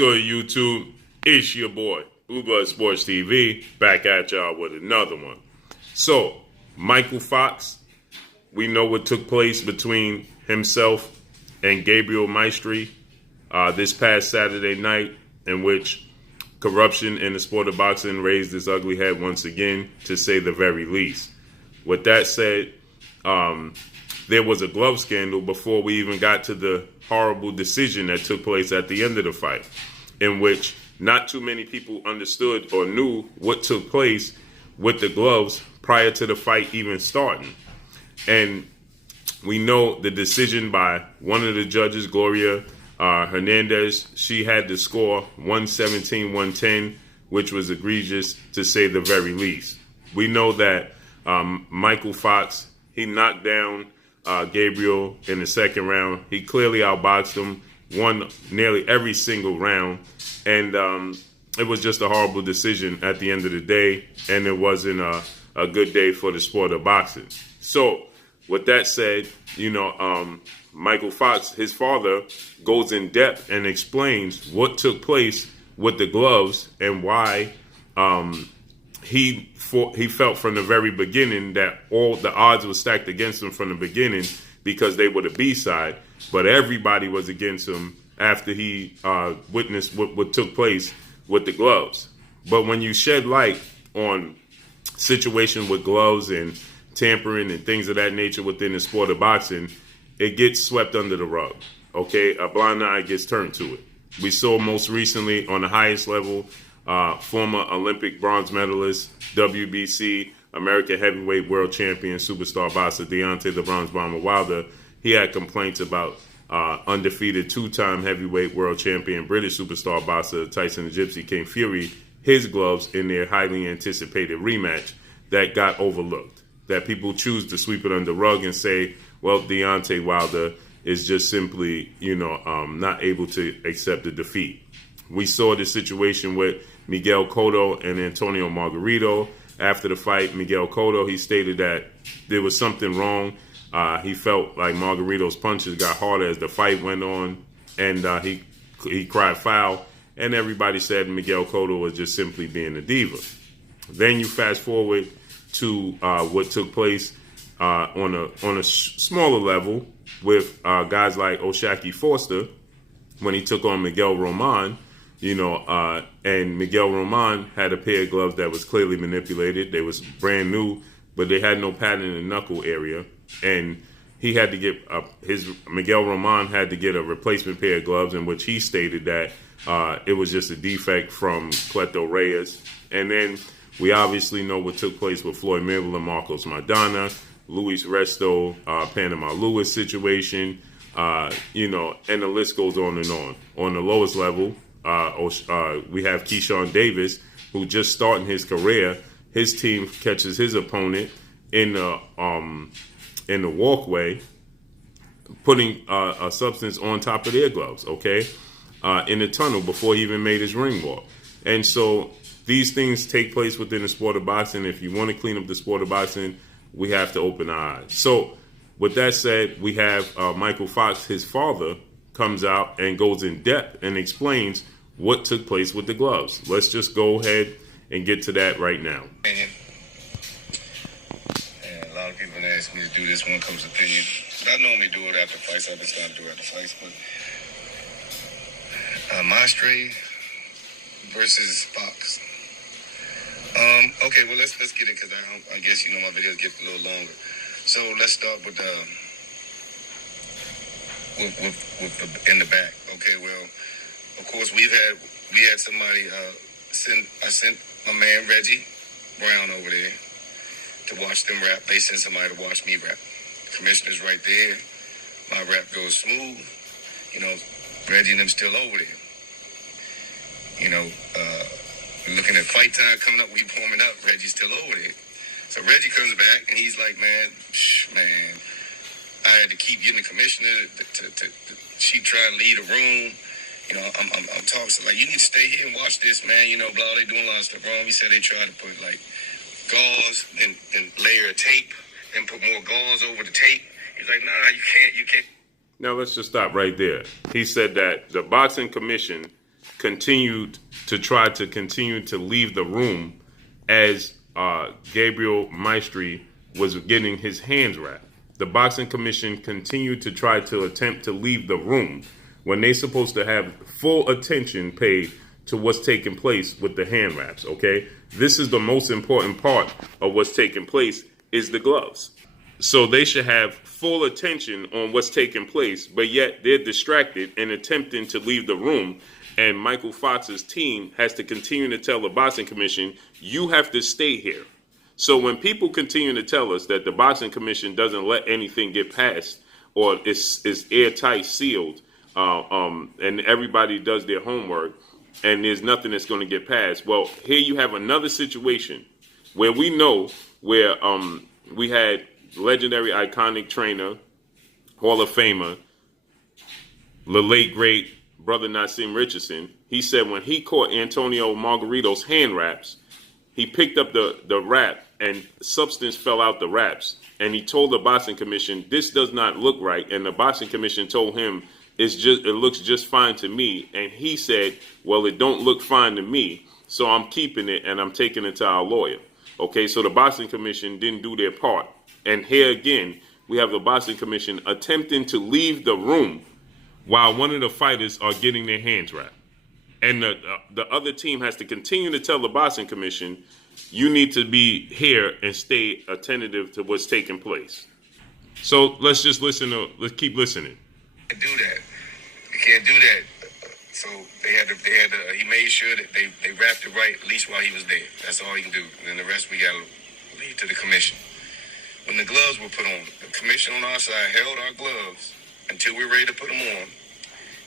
good, YouTube? It's your boy, Blue Blood Sports TV, back at y'all with another one. So, Mykal Fox, we know what took place between himself and Gabriel Maestre this past Saturday night, in which corruption in the sport of boxing raised its ugly head once again, to say the very least. With that said, there was a glove scandal before we even got to the horrible decision that took place at the end of the fight, in which not too many people understood or knew what took place with the gloves prior to the fight even starting. And we know the decision by one of the judges, Gloria Hernandez, she had to score 117-110, which was egregious to say the very least. We know that Mykal Fox, he knocked down Gabriel in the second round. He clearly outboxed him, won nearly every single round, and it was just a horrible decision at the end of the day, and it wasn't a good day for the sport of boxing. So, with that said, Mykal Fox, his father, goes in depth and explains what took place with the gloves and why he felt from the very beginning that all the odds were stacked against him from the beginning because they were the B-side, but everybody was against him after he witnessed what took place with the gloves. But when you shed light on situation with gloves and tampering and things of that nature within the sport of boxing, it gets swept under the rug. Okay, a blind eye gets turned to it. We saw most recently on the highest level, former Olympic bronze medalist, WBC, American heavyweight world champion, superstar boxer Deontay the Bronze Bomber Wilder. He had complaints about undefeated two-time heavyweight world champion, British superstar boxer Tyson the Gypsy King Fury, his gloves in their highly anticipated rematch that got overlooked. That people choose to sweep it under the rug and say, well, Deontay Wilder is just simply, not able to accept the defeat. We saw the situation with Miguel Cotto and Antonio Margarito. After the fight, Miguel Cotto, he stated that there was something wrong. He felt like Margarito's punches got harder as the fight went on, and he cried foul, and everybody said Miguel Cotto was just simply being a diva. Then you fast forward to what took place on a smaller level with guys like O'Shaquie Foster when he took on Miguel Roman, and Miguel Roman had a pair of gloves that was clearly manipulated. They was brand new, but they had no padding in the knuckle area, and he had to get Miguel Roman had to get a replacement pair of gloves, in which he stated that it was just a defect from Cleto Reyes. And then we obviously know what took place with Floyd Mayweather, Marcos Maidana, Luis Resto, Panama Lewis situation, and the list goes on and on. On the lowest level, we have Keyshawn Davis, who just starting his career. His team catches his opponent in the walkway, putting a substance on top of their gloves, in the tunnel before he even made his ring walk. And so these things take place within the sport of boxing. If you want to clean up the sport of boxing, we have to open our eyes. So with that said, we have Mykal Fox, his father, comes out and goes in depth and explains what took place with the gloves. Let's just go ahead and get to that right now. And a lot of people ask me to do this when it comes to opinion. I normally do it after fights. I just got to do it after fights. But Maestre versus Fox. Okay, well let's get it, because I guess my videos get a little longer. So let's start with in the back. Okay, well, of course we had somebody I sent my man Reggie Brown over there to watch them rap. They sent somebody to watch me rap. The commissioner's right there. My rap goes smooth. Reggie and them still over there. Looking at fight time coming up, we warming up. Reggie's still over there. So Reggie comes back and he's like, man, I had to keep getting the commissioner she tried to leave the room. I'm talking to you need to stay here and watch this, man. Blah, they doing a lot of stuff wrong. He said they tried to put gauze and layer of tape and put more gauze over the tape. He's like, nah, you can't. Now let's just stop right there. He said that the boxing commission continued to try to leave the room as Gabriel Maestre was getting his hands wrapped. The Boxing Commission continued to try to attempt to leave the room when they're supposed to have full attention paid to what's taking place with the hand wraps, okay? This is the most important part of what's taking place is the gloves. So they should have full attention on what's taking place, but yet they're distracted and attempting to leave the room. And Michael Fox's team has to continue to tell the Boxing Commission, you have to stay here. So when people continue to tell us that the Boxing Commission doesn't let anything get past or is airtight sealed, and everybody does their homework and there's nothing that's going to get past, well, here you have another situation where we know where we had legendary, iconic trainer, Hall of Famer, the late, great brother Nassim Richardson. He said when he caught Antonio Margarito's hand wraps, he picked up the wrap and substance fell out the wraps. And he told the Boxing Commission, this does not look right. And the Boxing Commission told him, it looks just fine to me. And he said, well, it don't look fine to me, so I'm keeping it and I'm taking it to our lawyer. Okay, so the Boxing Commission didn't do their part. And here again, we have the Boxing Commission attempting to leave the room while one of the fighters are getting their hands wrapped. And the other team has to continue to tell the Boxing Commission, you need to be here and stay attentive to what's taking place. So let's keep listening. Do that. You can't do that. So he made sure that they wrapped it right, at least while he was there. That's all he can do. And then the rest we got to leave to the commission. When the gloves were put on, the commission on our side held our gloves until we were ready to put them on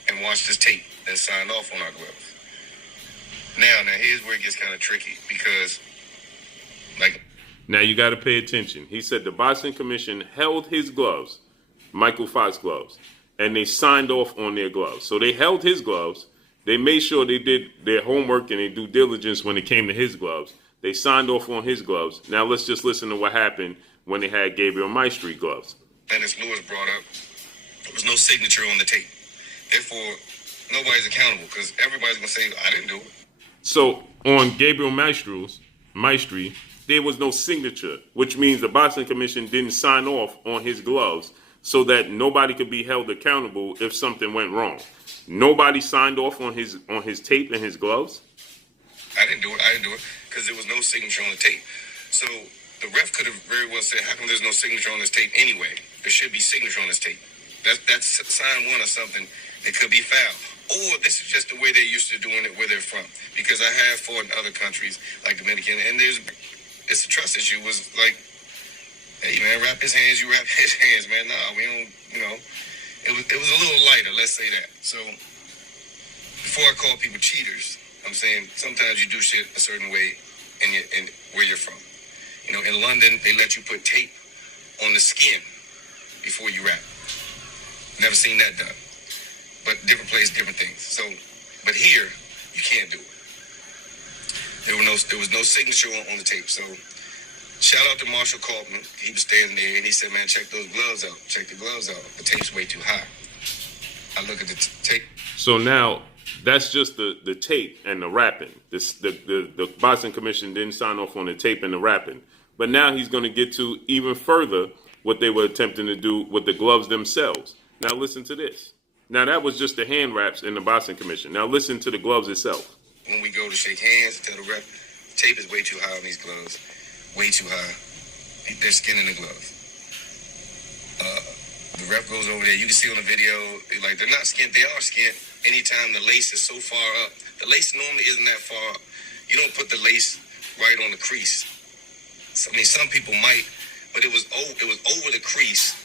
and watched this tape, then signed off on our gloves. Now here's where it gets kind of tricky because, now you got to pay attention. He said the Boxing Commission held his gloves, Michael Fox gloves, and they signed off on their gloves. So they held his gloves. They made sure they did their homework and their due diligence when it came to his gloves. They signed off on his gloves. Now let's just listen to what happened when they had Gabriel Maestre gloves. Dennis Lewis brought up, there was no signature on the tape. Therefore, nobody's accountable because everybody's going to say, I didn't do it. So on Gabriel Maestre, there was no signature, which means the Boxing Commission didn't sign off on his gloves so that nobody could be held accountable if something went wrong. Nobody signed off on his tape and his gloves? I didn't do it because there was no signature on the tape. So the ref could have very well said, how come there's no signature on this tape anyway? There should be signature on this tape. That's sign one or something that could be foul. Or this is just the way they're used to doing it where they're from. Because I have fought in other countries like Dominican, and it's a trust issue. It was like, hey man, wrap his hands, you wrap his hands, man. Nah, we don't, it was a little lighter, let's say that. So before I call people cheaters, I'm saying sometimes you do shit a certain way in where you're from. In London, they let you put tape on the skin before you wrap. Never seen that done. But different place, different things. So, but here, you can't do it. There was no signature on the tape. So, shout out to Marshall Kaufman. He was standing there and he said, man, check those gloves out. Check the gloves out. The tape's way too high. I look at the tape. So now, that's just the tape and the wrapping. The Boxing Commission didn't sign off on the tape and the wrapping. But now he's going to get to even further what they were attempting to do with the gloves themselves. Now listen to this. Now that was just the hand wraps in the Boxing Commission. Now listen to the gloves itself. When we go to shake hands, tell the ref, the tape is way too high on these gloves. Way too high. There's skin in the gloves. The ref goes over there. You can see on the video, they're not skint. They are skint. Anytime the lace is so far up, the lace normally isn't that far up. You don't put the lace right on the crease. Some people might, but it was over the crease,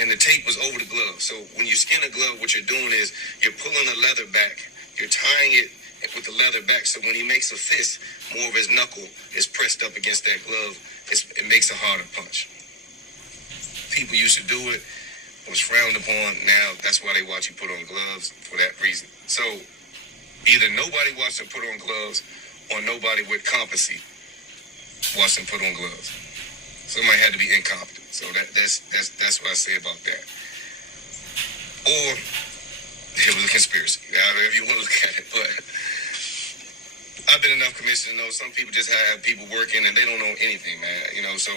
and the tape was over the glove. So when you skin a glove, what you're doing is you're pulling the leather back. You're tying it with the leather back. So when he makes a fist, more of his knuckle is pressed up against that glove. It makes a harder punch. People used to do it. It was frowned upon. Now that's why they watch you put on gloves for that reason. So either nobody watched them put on gloves, or nobody with competency watched them put on gloves. Somebody had to be incompetent. So that's what I say about that. Or It was a conspiracy, however you want to look at it. But I've been enough commissioners to know some people just have people working and they don't know anything, man. So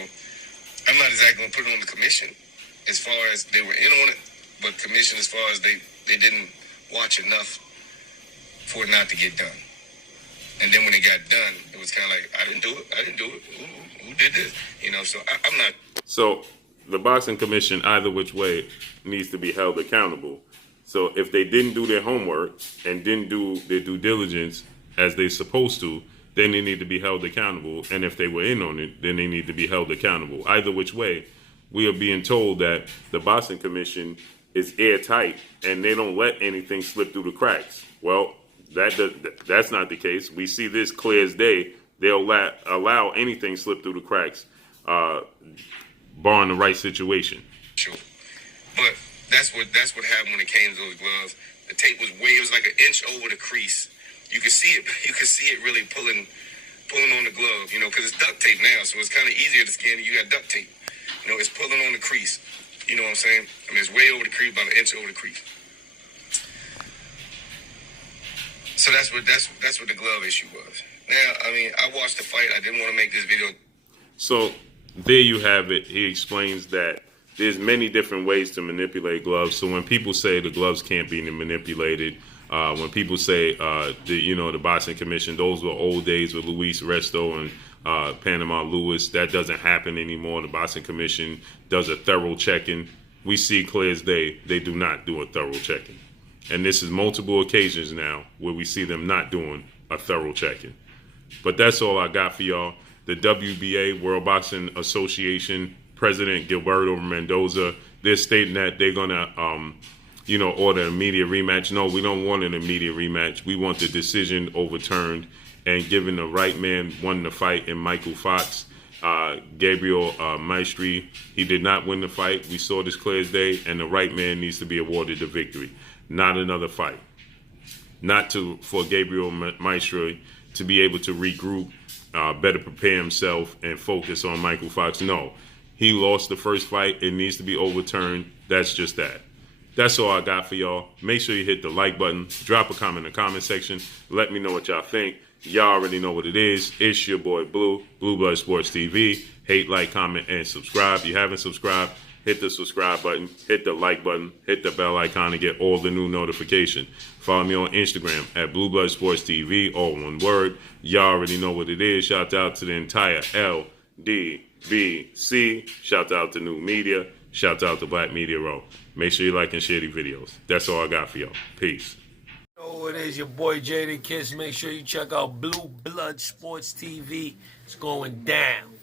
I'm not exactly going to put it on the commission as far as they were in on it, but commission as far as they didn't watch enough for it not to get done. And then when it got done, it was kind of like, I didn't do it. Who did this? So I'm not. So the boxing commission, either which way, needs to be held accountable. So if they didn't do their homework and didn't do their due diligence as they're supposed to, then they need to be held accountable. And if they were in on it, then they need to be held accountable. Either which way, we are being told that the boxing commission is airtight and they don't let anything slip through the cracks. Well, that's not the case. We see this clear as day. They'll allow anything slip through the cracks, barring the right situation. Sure. But that's what happened when it came to those gloves. The tape was it was like an inch over the crease. You could see it. You could see it really pulling on the glove, because it's duct tape now, so it's kind of easier to scan. You got duct tape. It's pulling on the crease. You know what I'm saying? I mean, it's way over the crease, about an inch over the crease. So that's what the glove issue was. Now, I mean, I watched the fight. I didn't want to make this video. So there you have it. He explains that there's many different ways to manipulate gloves. So when people say the gloves can't be manipulated, when people say the boxing commission, those were old days with Luis Resto and Panama Lewis. That doesn't happen anymore. The boxing commission does a thorough checking. We see clear as day they do not do a thorough checking. And this is multiple occasions now where we see them not doing a thorough checking. But that's all I got for y'all. The WBA, World Boxing Association, President Gilberto Mendoza, they're stating that they're going to, order an immediate rematch. No, we don't want an immediate rematch. We want the decision overturned and given the right man won the fight in Mykal Fox. Gabriel Maestre, he did not win the fight. We saw this clear as day, and the right man needs to be awarded the victory. Not another fight. For Gabriel Maestre to be able to regroup, better prepare himself, and focus on Mykal Fox. No, he lost the first fight. It needs to be overturned. That's just that. That's all I got for y'all. Make sure you hit the like button. Drop a comment in the comment section. Let me know what y'all think. Y'all already know what it is. It's your boy Blue, Blue Blood Sports TV. Hate, like, comment, and subscribe. If you haven't subscribed, hit the subscribe button, hit the like button, hit the bell icon to get all the new notifications. Follow me on Instagram at Blue Blood Sports TV, all one word. Y'all already know what it is. Shout out to the entire LDBC. Shout out to New Media. Shout out to Black Media Row. Make sure you like and share these videos. That's all I got for y'all. Peace. Oh, it is your boy Jada Kiss. Make sure you check out Blue Blood Sports TV. It's going down.